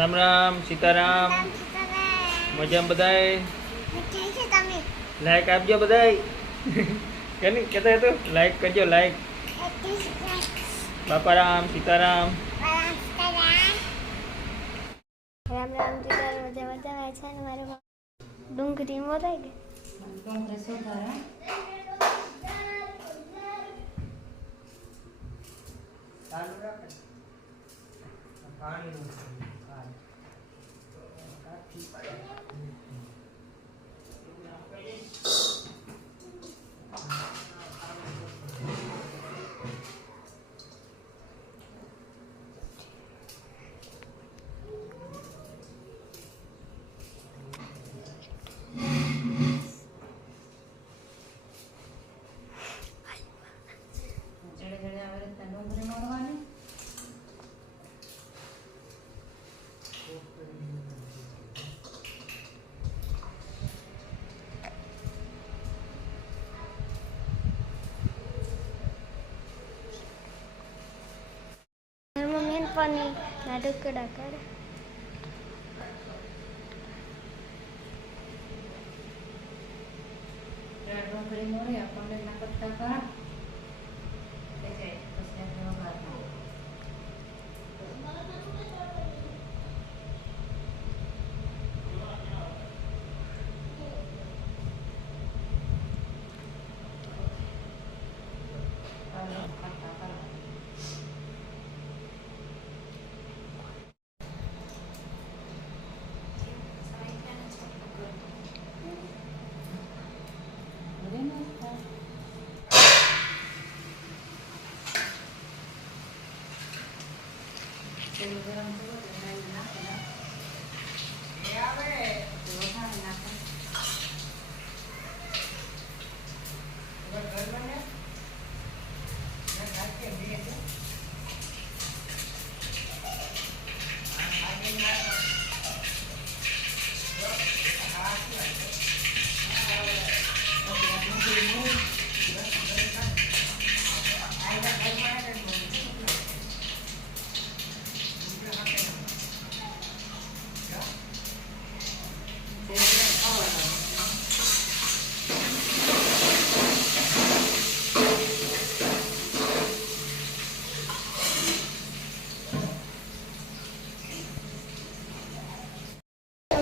રામ રામ સીતારામ. મજામાં બધાય? લાઈક આપજો બધાય. કેની કહેતા હતો લાઈક કરજો લાઈક બાપારામ સીતારામ. રામ રામ જીગર મજા મજામાં છે ને? મારે ડુંગળી મોરાઈ ગઈ ડુંગળી સુધારા જડે Thank you. ઘરમાં મેન પાણી ના ટુકડા Gracias.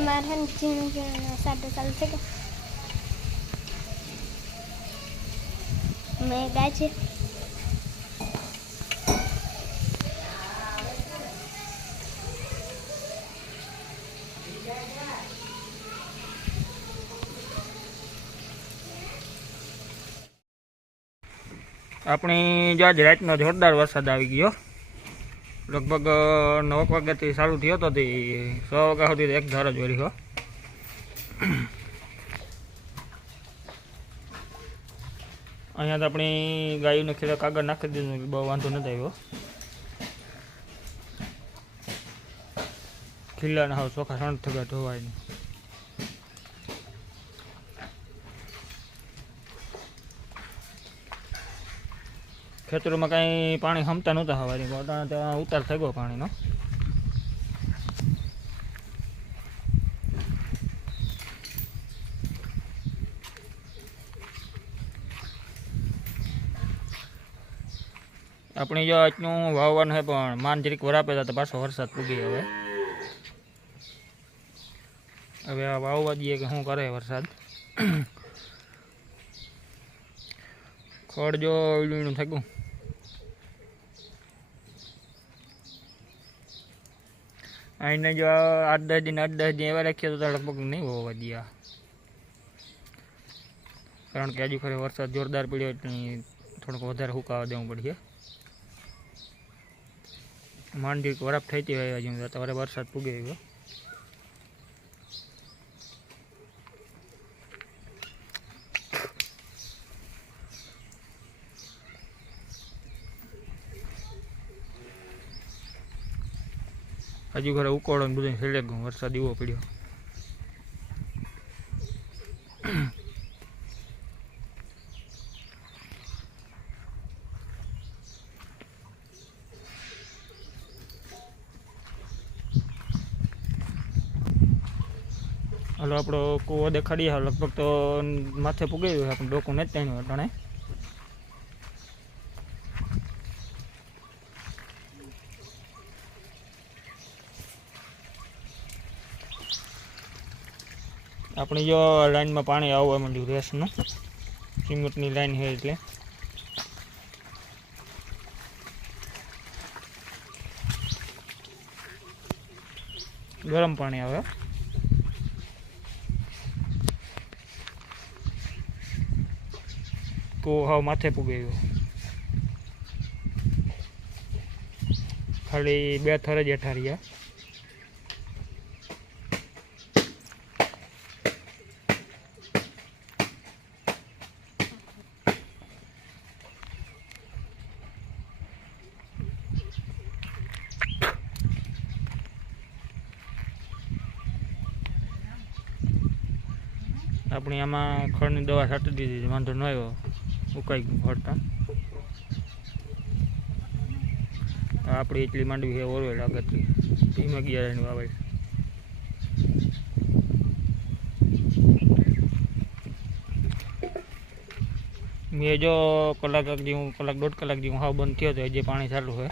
ને ઝીણું ઝીણું સાડો ચાલુ થઈ ગયો મેં છે આપણી જો રાતનો જોરદાર વરસાદ આવી ગયો. લગભગ નવક વાગ્યાથી સારું થયો હતો સો વાગ્યા સુધી એક ધાર જ વળી અહીંયા તો આપણી ગાયને ખેડે કાગળ નાખી દીધું, બહુ વાંધો નથી આવ્યો. ખીલ્લાના હાવ ચોખા સણ થયા ધોવાય ખેતરોમાં કાંઈ પાણી હમતા નહોતા હવારી ત્યાં ઉતાર થઈ ગયો પાણીનો. આપણે જો આજનું વાવવાનું છે પણ માન જરીક વરાપે તો પાછો વરસાદ પૂગી હવે. હવે આ વાવવા દઈએ કે શું કરે વરસાદ. ખડ જો ઈડું થઈ ગયું અહીંને જો આઠ દસ દિન, આઠ દસ દિન એવા રાખીએ તો લગભગ નહીં હોવા દઈએ કારણ કે હજુ ખરે વરસાદ જોરદાર પડ્યો એટલે થોડુંક વધારે હુકાવા દેવું પડશે. માંડી વરાપ થઈ હતી તમારે વરસાદ પૂગે ગયો હજુ ઘરે ઉકોળો ને બધું છેલ્લે વરસાદ એવો પડ્યો. હાલો, આપણો કૂવો દેખાડીએ. લગભગ તો માથે પૂગાયું આપણે ડોકું નથી ત્યાં અટાણે. આપણી જો લાઈનમાં પાણી આવવા માંડ્યું રેસનું સિમેન્ટની લાઈન છે એટલે. ગરમ પાણી આવે. તો હાવ માથે પૂગાયો ગયો ખાલી બે થર જ હેઠા આપણી આમાં ખડની દવા છાંટી દીધી વાંધો ન આવ્યો. ઉકાઈ ગયું ફરતા. આપણી એટલી માંડવી છે, ઓરવે આગળથી ધીમે ગયા એની વાવે મેં જો કલાક જેવું કલાક દોઢ કલાક જેવું હાવ બંધ થયો તો હજી પાણી ચાલુ છે.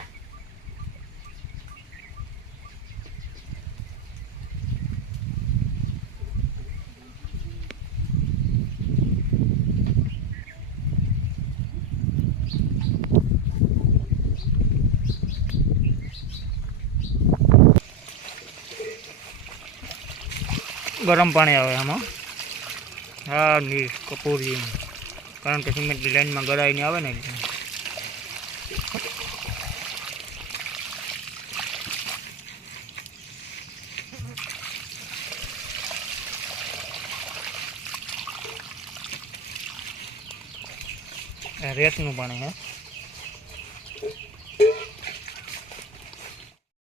ગરમ પાણી આવે આમાં. હા ની કપૂરજી કારણ કે સિમેન્ટની લાઈનમાં ગળાઈને આવે ને રેતનું પાણી હે.